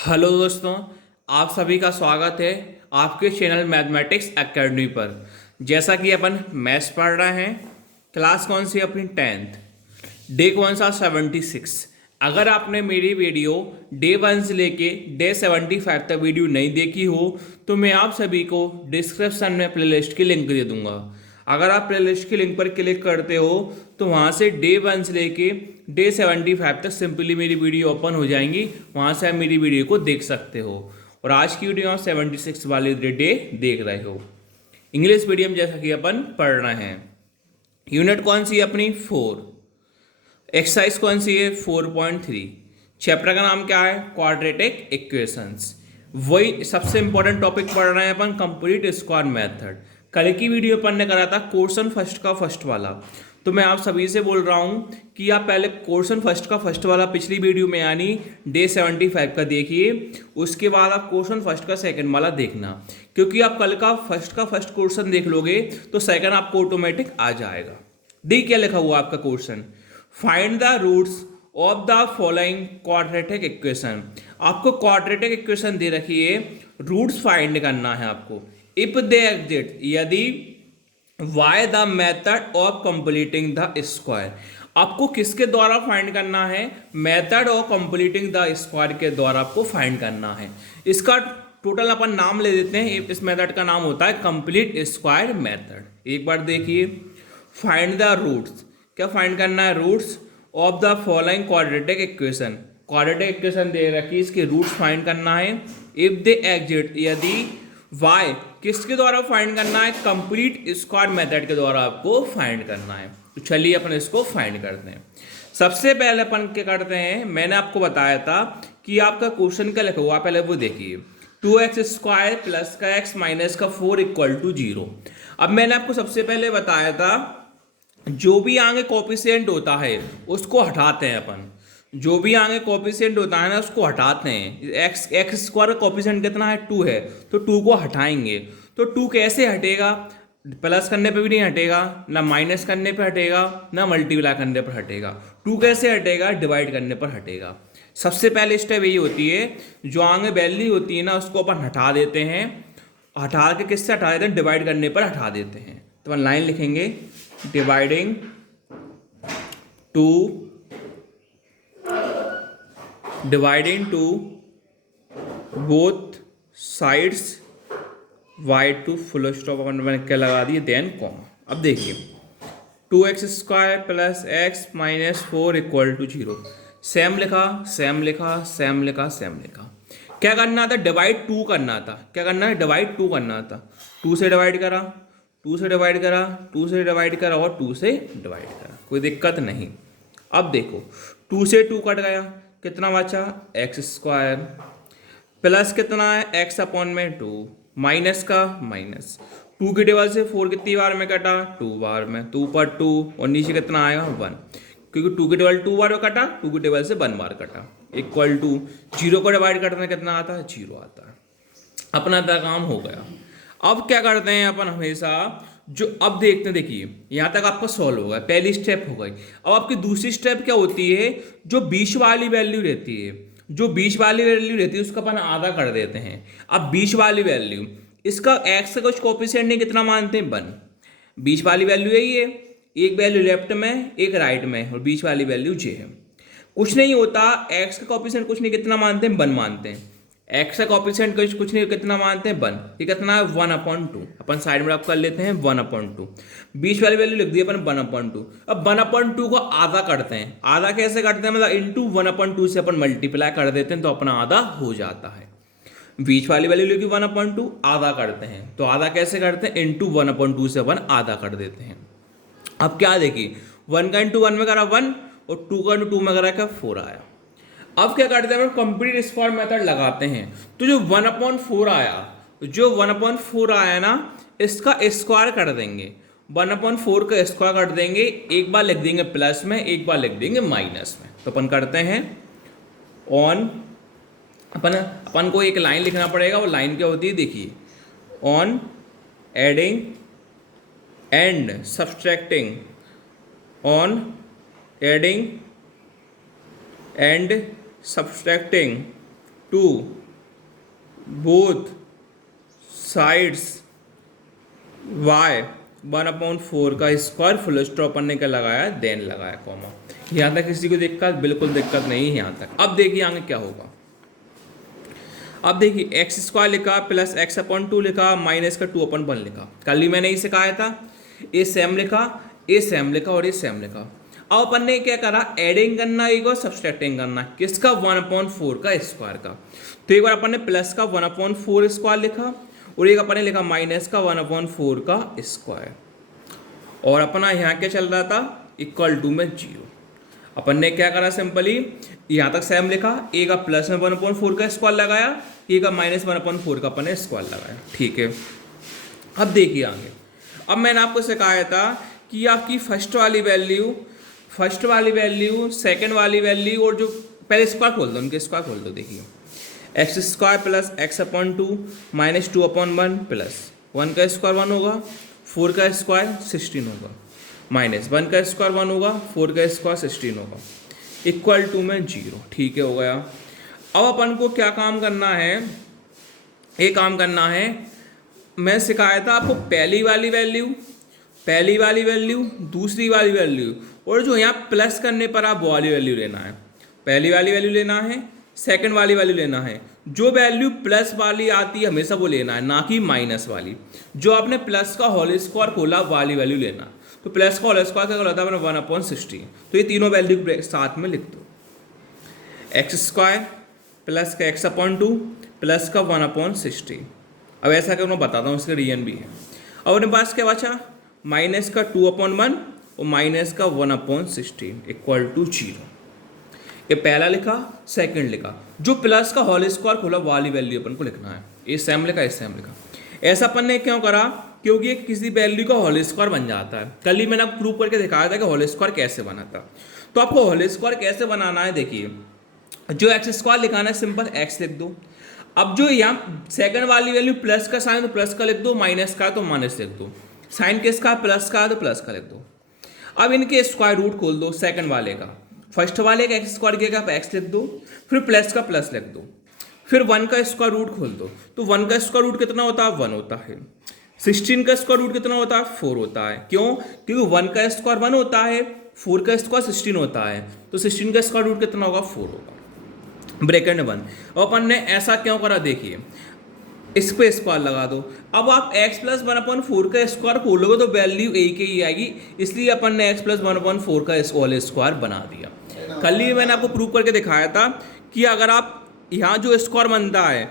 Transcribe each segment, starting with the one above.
Hello दोस्तों, आप सभी का स्वागत है आपके चैनल मैथमेटिक्स एकेडमी पर। जैसा कि अपन मैथ्स पढ़ रहे हैं, क्लास कौन सी अपनी 10th, डे कौन सा 76। अगर आपने मेरी वीडियो डे 1 से लेके डे 75 तक वीडियो नहीं देखी हो तो मैं आप सभी को डिस्क्रिप्शन में प्लेलिस्ट की लिंक दे दूंगा। अगर आप प्लेलिस्ट की लिंक पर क्लिक करते हो तो वहाँ से डे 1 से लेके डे 75 तक सिंपली मेरी वीडियो ओपन हो जाएंगी। वहाँ से आप मेरी वीडियो को देख सकते हो और आज की वीडियो आप 76 वाले डे देख रहे हो। इंग्लिश मीडियम जैसा कि अपन पढ़ रहे हैं। यूनिट कौन सी है अपनी 4। एक्सरसाइज कौन सी है 4.3। चैप्टर का नाम क्या है क्वाड्रेटिक इक्वेशंस। वही सबसे इंपॉर्टेंट टॉपिक पढ़ रहे हैं अपन कंप्लीट स्क्वायर मेथड। कल की वीडियो अपन ने करा था क्वेश्चन फर्स्ट का फर्स्ट वाला, तो मैं आप सभी से बोल रहा हूं कि आप पहले क्वेश्चन फर्स्ट का फर्स्ट वाला पिछली वीडियो में यानी डे 75 का देखिए, उसके बाद आप क्वेश्चन फर्स्ट का सेकंड वाला देखना, क्योंकि आप कल का फर्स्ट क्वेश्चन देख लोगे तो सेकंड आपको ऑटोमेटिक आ जाएगा। डी क्या लिखा हुआ आपका question, find the roots of the following quadratic equation. आपको क्वाड्रेटिक इक्वेशन दे रखी है, रूट्स फाइंड करना है आपको। इफ दे एग्जिस्ट, यदि by the method of completing the square. आपको किसके द्वारा फाइंड करना है, method of completing the square के द्वारा आपको फाइंड करना है। इसका टोटल अपन नाम ले देते हैं, इस मेथड का नाम होता है कंप्लीट स्क्वायर मेथड। एक बार देखिए, फाइंड द रूट्स, क्या फाइंड करना है, roots of the following quadratic equation. Quadratic equation दे रखी है, इसके रूट्स फाइंड करना है। इफ दे एग्जिस्ट, यदि वाई किसके द्वारा फाइंड करना है, कंप्लीट स्क्वायर मेथड के द्वारा आपको फाइंड करना है। तो चलिए अपन इसको फाइंड करते हैं। सबसे पहले अपन क्या करते हैं, मैंने आपको बताया था कि आपका क्वेश्चन क्या लिखा हुआ, पहले वो देखिए 2x² प्लस का x माइनस का 4 इक्वल टू 0। अब मैंने आपको सबसे पहले बताया था जो भी आगे कोफिशिएंट होता है उसको हटाते हैं अपन। जो भी आगे कोफिशिएंट होता है ना उसको हटाते हैं। एक्स स्क्वायर का कोफिशिएंट कितना है 2 है, तो 2 को हटाएंगे। तो 2 कैसे हटेगा, प्लस करने पे भी नहीं हटेगा, ना माइनस करने पे हटेगा, ना मल्टीप्लाई करने पर हटेगा। 2 कैसे हटेगा, डिवाइड करने पर हटेगा। सबसे पहले स्टेप यही होती है, जो आगे वैल्यू होती है ना उसको अपन हटा देते हैं। हटा के किससे हटा देते हैं, डिवाइड करने पर हटा देते हैं। तो अपन लाइन लिखेंगे, dividing to both sides by two full stop अपन मैंने क्या लगा दिए, देन कॉमा। अब देखिए 2x² plus x minus 4 equal to 0। Same लिखा, सेम लिखा, सेम लिखा, सेम लिखा। क्या करना था, डिवाइड 2 करना था। क्या करना है, डिवाइड 2 करना था। 2 से डिवाइड करा, 2 से डिवाइड करा, 2 से डिवाइड करा और 2 से डिवाइड करा, कोई दिक्कत नहीं। अब देखो 2 से 2 कट गया, कितना बचा x² प्लस कितना है x अपॉन में 2 माइनस का माइनस 2 के टेबल से 4 कितनी बार में कटा, 2 बार में, 2 पर 2 और नीचे कितना आएगा 1, क्योंकि 2 के टेबल 2 बार में कटा, 2 के टेबल से 1 बार कटा। इक्वल टू 0 को डिवाइड करने कितना आता है, 0 आता है। अपना काम हो गया। अब क्या करते हैं अपन हमेशा, जो अब देखते हैं, देखिए यहाँ तक आपका सॉल्व होगा, पहली स्टेप हो गई। अब आपकी दूसरी स्टेप क्या होती है, जो 20 वाली वैल्यू रहती है, जो 20 वाली वैल्यू रहती है उसका अपन आधा कर देते हैं। अब 20 वाली वैल्यू, इसका एक्स का कुछ कोफिशिएंट नहीं, कितना मानते हैं 1। 20 वाली वैल्यू यही है, एक वैल्यू लेफ्ट में एक राइट में और 20 वाली वैल्यू जे है। कुछ नहीं होता, एक्स का कोफिशिएंट कुछ नहीं, कितना मानते हैं 1 मानते हैं। एक्स का कोफिशिएंट कुछ नहीं, कितना मानते हैं 1। ये कितना है 1/2। अपन साइड में आप कर लेते हैं 1/2। 20 वाली वैल्यू लिख दी अपन 1/2। अब 1/2 को आधा करते हैं। आधा कैसे करते हैं, मतलब इंटू 1/2 से अपन मल्टीप्लाई कर देते हैं तो अपना आधा हो जाता है। 20 वाली वैल्यू लिखी 1/2, आधा करते हैं तो आधा कैसे करते हैं, इंटू 1/2 से अपन आधा कर देते हैं। अब क्या देखिए, 1 का इंटू 1 में करा 1 और 2 का इंटू 2 में करा क्या 4 आया। अब क्या करते हैं, कंप्लीट स्क्वायर मेथड लगाते हैं। तो जो 1/4 आया, जो 1/4 आया ना, इसका स्क्वायर कर देंगे। 1/4 का स्क्वायर कर देंगे, एक बार लिख देंगे प्लस में, एक बार लिख देंगे माइनस में। तो अपन करते हैं ऑन, अपन को एक लाइन लिखना पड़ेगा। वो लाइन क्या होती है, देखिए on adding and subtracting, on adding and subtracting to both sides y 1/4 का स्क्वायर फुल स्टॉप अपन ने क्या लगाया, देन लगाया कॉमा। यहाँ तक किसी को दिक्कत, बिल्कुल दिक्कत नहीं है यहाँ तक। अब देखिए आगे क्या होगा। अब देखिए एक्स स्क्वायर लिखा प्लस x/2 लिखा माइनस का 2/1 लिखा। कल ही मैंने इसे कहा था, ए सेम लिखा, ए सेम लिखा और ए सेम लिखा। अब अपन ने क्या करा, एडिंग करना एक और सब्सट्रैक्टिंग करना, किसका 1/4 का स्क्वायर का। तो एक बार अपन ने प्लस का 1/4 स्क्वायर लिखा और एक अपन ने लिखा माइनस का 1/4 का स्क्वायर, और अपना यहाँ क्या चल रहा था, इक्वल टू में 0। अपन ने क्या करा, सिंपली यहाँ तक सेम लिखा, ए का प्लस में 1/4 का स्क्वायर लगाया, ए का माइनस 1/4 का अपन ने स्क्वायर लगाया। ठीक है, अब देखिए आगे। अब मैंने आपको सिखाया था कि आपकी फर्स्ट वाली वैल्यू, सेकंड वाली वैल्यू, और जो पहले स्क्वायर खोल दो, उनके स्क्वायर खोल दो। देखिए x square plus x/2 minus 2/1 plus 1 का स्क्वायर 1 होगा, 4 का स्क्वायर 16 होगा, माइनस 1 का स्क्वायर 1 होगा, 4 का स्क्वायर 16 होगा, इक्वल टू में 0। ठीक है, हो गया। अब अपन को क्या काम करना है, एक काम करना है, मैं सिखाया था आपको पहली वाली वैल्यू, दूसरी वाली वैल्यू, और जो यहाँ प्लस करने पर आप वो वाली वैल्यू लेना है। पहली वाली वैल्यू लेना है, सेकंड वाली वैल्यू लेना है। जो वैल्यू प्लस वाली आती है हमेशा वो लेना है, ना कि माइनस वाली। जो आपने प्लस का होल स्क्वायर खोला वाली वैल्यू लेना। तो प्लस का होल स्क्वायर क्या होता है अपना 1/16। तो ये तीनों वैल्यू साथ में लिख दो, एक्स स्क्वायर प्लस का x/2 प्लस का 1/16। अब ऐसा क्यों मैं बताता हूँ, इसका रीजन भी है। अब अपने पास क्या बचा, माइनस का 2/1 और माइनस का 1/16 इक्वल टू 0। ये पहला लिखा, सेकंड लिखा। जो प्लस का होल स्क्वायर खोला वाली वैल्यू अपन को लिखना है। ये सेम लिखा, ये सेम लिखा। ऐसा अपन ने क्यों करा, क्योंकि ये किसी वैल्यू का होल स्क्वायर बन जाता है। कल ही मैंने प्रूव करके दिखाया था कि होल स्क्वायर कैसे बना था। तो आपको होल स्क्वायर कैसे बनाना है, देखिए जो एक्स स्क्वायर लिखाना है, सिंपल एक्स लिख दो। अब जो यहाँ सेकंड वाली वैल्यू प्लस का साइन, तो प्लस का लिख दो, माइनस का तो माइनस लिख दो, साइन किसका प्लस का तो प्लस का लिख दो। अब इनके स्क्वायर रूट खोल दो, सेकंड वाले का, फर्स्ट वाले का एक्स स्क्वायर किया आप एक्स लिख दो, फिर प्लस का प्लस लिख दो, फिर 1 का स्क्वायर रूट खोल दो। तो 1 का स्क्वायर रूट कितना होता है, 1 होता है। 16 का स्क्वायर रूट कितना होता है, 4 होता है। क्यों, क्योंकि 1 का स्क्वायर 1 होता है, 4 का स्क्वायर 16 होता है, तो 16 का स्क्वायर रूट कितना होगा, 4 होगा, ब्रैकेट में 1। और अपन ने ऐसा क्यों करा, देखिए इस पे स्क्वायर लगा दो। अब आप x प्लस 1/4 का स्क्वायर खोलोगे तो वैल्यू एक ही आएगी, इसलिए अपन ने x प्लस 1/4 का होल स्क्वायर बना दिया। कल ही मैंने आपको प्रूव करके दिखाया था कि अगर आप यहाँ जो स्क्वायर बनता है,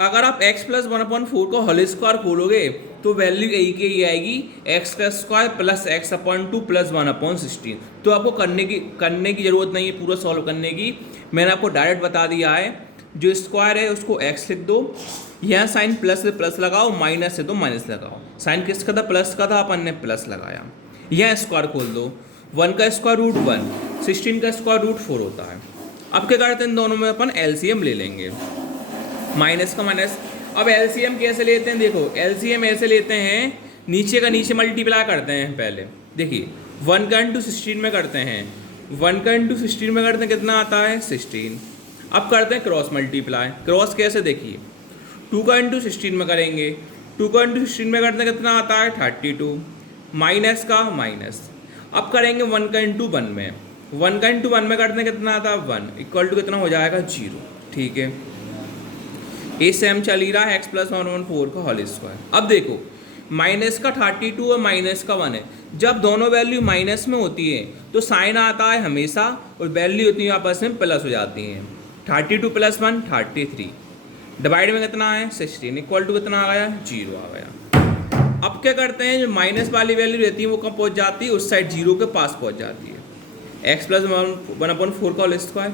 अगर आप x प्लस 1/4 का होल स्क्वायर खोलोगे तो वैल्यू एक ही आएगी, x का स्क्वायर प्लस x/2 प्लस 1/16। तो आपको करने की जरूरत नहीं है पूरा सॉल्व करने की, मैंने आपको डायरेक्ट बता दिया है। जो स्क्वायर है उसको x लिख दो, यहाँ साइन प्लस से प्लस लगाओ, माइनस से तो माइनस लगाओ। साइन किसका था, प्लस का था, अपन ने प्लस लगाया। यहाँ स्क्वायर खोल दो, 1 का स्क्वायर रूट 1, 16 का स्क्वायर रूट 4 होता है। अब क्या करते हैं, इन दोनों में अपन एलसीएम ले लेंगे, माइनस का माइनस। अब एलसीएम कैसे लेते हैं, देखो एलसीएम ऐसे लेते हैं, नीचे का नीचे मल्टीप्लाई करते हैं। पहले देखिए 1 का इंटू 16 में करते हैं, 1 का इंटू 16 में करते हैं, कितना आता है 16। अब करते हैं क्रॉस मल्टीप्लाई। क्रॉस कैसे, देखिए 2 का इंटू 16 में करेंगे, 2 का इंटू 16 में करते हैं, कितना आता है 32, माइनस का माइनस। अब करेंगे 1 का इंटू 1 में, 1 का इंटू 1 में करते हैं, कितना आता है 1, इक्वल टू कितना हो जाएगा 0। ठीक है, ये सेम चल ही रहा है, x प्लस 1/4 का होल स्क्वायर। अब देखो माइनस का 32 और माइनस का 1 है, जब दोनों वैल्यू माइनस में होती है तो साइन आता है हमेशा, और वैल्यू होती है आपस में प्लस हो जाती हैं। 32 प्लस 1 33, डिवाइड में कितना है 16, इक्वल टू कितना आ गया 0 आ गया। अब क्या करते हैं, जो माइनस वाली वैल्यू रहती है वो कहाँ पहुँच जाती है, उस साइड 0 के पास पहुँच जाती है। x प्लस 1/4 का होल स्क्वायर,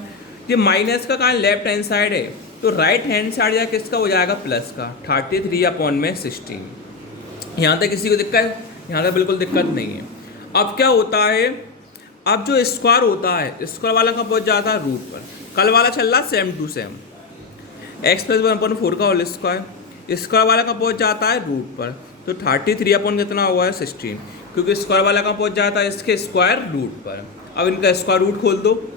ये माइनस का कहाँ लेफ्ट हैंड साइड है, तो राइट हैंड साइड या किसका हो जाएगा प्लस का, 33/16। यहाँ तक किसी को दिक्कत है, यहाँ तक बिल्कुल दिक्कत नहीं है। अब क्या होता है, अब जो स्क्वायर होता है स्क्वायर वाला कहाँ पहुँच जाता है रूट पर। कल वाला चल रहा same to same, x plus 1/4 का होल स्क्वायर, स्क्वायर वाला कहाँ पहुँच जाता है रूट पर, तो 33 कितना हुआ है 16, क्योंकि स्क्वायर वाला कहाँ पहुँच जाता है इसके स्क्वायर रूट पर। अब इनका स्क्वायर रूट खोल दो,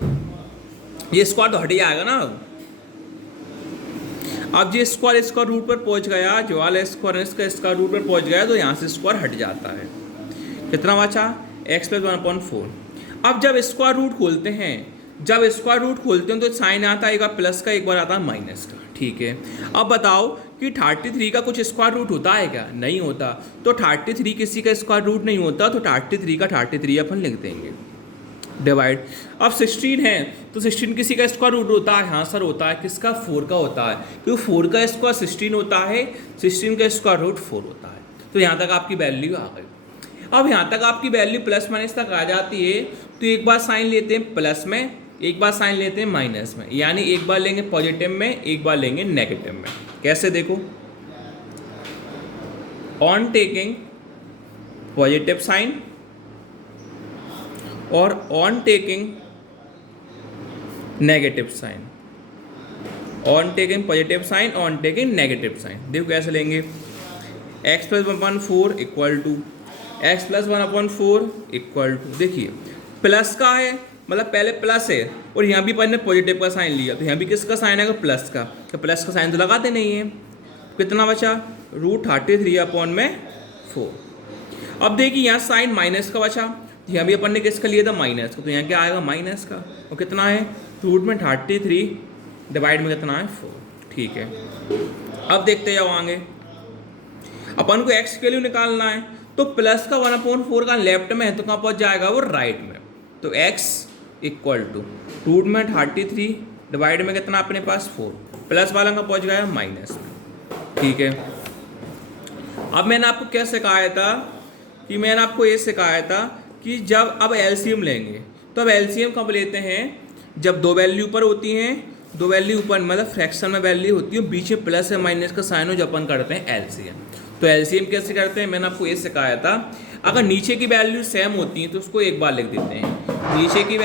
ये स्क्वायर तो हट ही आएगा ना। अब अब ये स्क्वायर रूट पर पहुंच गया, जो वाला स्क्वायर इसका स्क्वायर रूट पर पहुंच गया तो यहाँ से स्क्वायर हट जाता है। कितना बचा? x plus 1/4। अब जब स्क्वायर रूट खोलते हैं तो साइन आता है एक बार प्लस का, एक बार आता है माइनस का। ठीक है, अब बताओ कि 33 का कुछ स्क्वायर रूट होता है क्या? नहीं होता। तो 33 किसी का स्क्वायर रूट नहीं होता, तो 33 का 33 अपन लिख देंगे डिवाइड। अब 16 है तो 16 किसी का स्क्वायर रूट होता है? हाँ सर होता है। किसका? 4 का होता है, क्योंकि 4 का स्क्वायर 16 होता है, 16 का स्क्वायर रूट 4 होता है। तो यहाँ तक आपकी वैल्यू आ गई। अब यहाँ तक आपकी वैल्यू प्लस माइनस तक आ जाती है, तो एक बार साइन लेते हैं प्लस में, एक बार साइन लेते हैं माइनस में, यानी एक बार लेंगे पॉजिटिव में, एक बार लेंगे नेगेटिव में। कैसे? देखो, ऑन टेकिंग पॉजिटिव साइन और on taking negative sign, on taking positive sign, on taking negative sign. देखो कैसे लेंगे, x plus 1/4 equal to x plus 1/4 equal to, देखिए प्लस का है मतलब पहले प्लस है और यहाँ भी अपन ने पॉजिटिव का साइन लिया, तो यहाँ भी किसका साइन आएगा? प्लस का। तो प्लस का साइन तो लगाते नहीं है। कितना बचा? √33/4। अब देखिए यहाँ साइन माइनस का बचा, यहाँ भी अपन ने किसका लिया था? माइनस का, तो यहाँ क्या आएगा? माइनस का। और कितना है? √33 डिवाइड में कितना है? 4। ठीक है, अब देखते जाओ आगे। अपन को x की वैल्यू निकालना है, तो प्लस का 1/4 का लेफ्ट में है तो कहाँ पहुँच जाएगा? वो राइट में। तो x इक्वल टू √33 डिवाइड में कितना अपने पास? 4, प्लस वाला का पहुँच गया माइनस में। ठीक है, अब मैंने आपको क्या सिखाया था कि मैंने आपको ये सिखाया था कि जब अब एलसीएम लेंगे, तो अब एलसीएम कब लेते हैं? जब दो वैल्यू ऊपर होती हैं, दो वैल्यू ऊपर मतलब फ्रैक्शन में वैल्यू होती है, बीच में प्लस या माइनस का साइन हो, जब अपन करते हैं एलसीएम। तो एलसीएम कैसे करते हैं मैंने आपको ये सिखाया था। अगर नीचे की वैल्यू सेम होती है तो उसको एक बार लिख देते हैं। नीचे की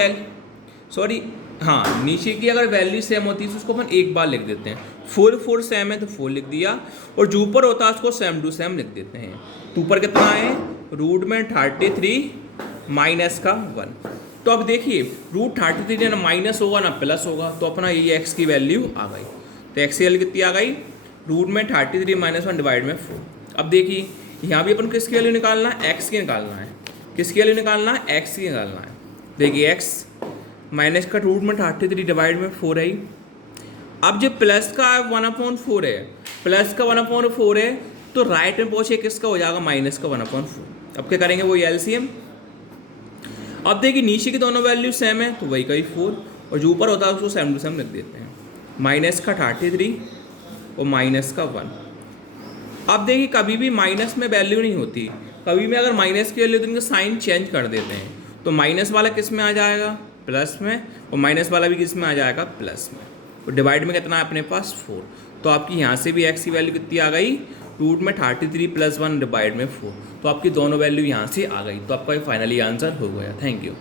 नीचे की अगर वैल्यू सेम होती है तो उसको अपन एक बार लिख देते हैं। 4 सेम है तो 4 लिख दिया, और जो ऊपर होता है उसको सेम टू सेम लिख देते हैं। तो ऊपर कितना है? √33 माइनस का 1। तो अब देखिए √33 ना माइनस होगा ना प्लस होगा, तो अपना ये x की वैल्यू आ गई। तो x की वैल्यू कितनी आ गई? √33 - 1 डिवाइड में 4। अब देखिए यहाँ भी अपन किसकी वैल्यू निकालना है? x की निकालना है। किसकी वैल्यू निकालना है? x की निकालना है। देखिए x माइनस का √33 डिवाइड में 4 है। अब जो प्लस का 1/4 है, प्लस का 1/4 है, तो राइट में पहुँचे किसका हो जाएगा? माइनस का 1/4। अब क्या करेंगे? वो एलसीएम। अब देखिए नीचे की दोनों वैल्यू सेम है तो वही का ही 4, और जो ऊपर होता है उसको सेम टू सेम लिख देते हैं। माइनस का 33 और माइनस का 1। अब देखिए कभी भी माइनस में वैल्यू नहीं होती, कभी भी अगर माइनस की वैल्यू तो इनका साइन चेंज कर देते हैं। तो माइनस वाला किस में आ जाएगा? प्लस में, और माइनस वाला भी किस में आ जाएगा? प्लस में। तो डिवाइड में कितना है अपने पास? 4। तो आपकी यहाँ से भी x की वैल्यू कितनी आ गई? √33 + 1 डिवाइड में 4। तो आपकी दोनों वैल्यू यहाँ से आ गई। तो आपका फाइनली आंसर हो गया। Thank you.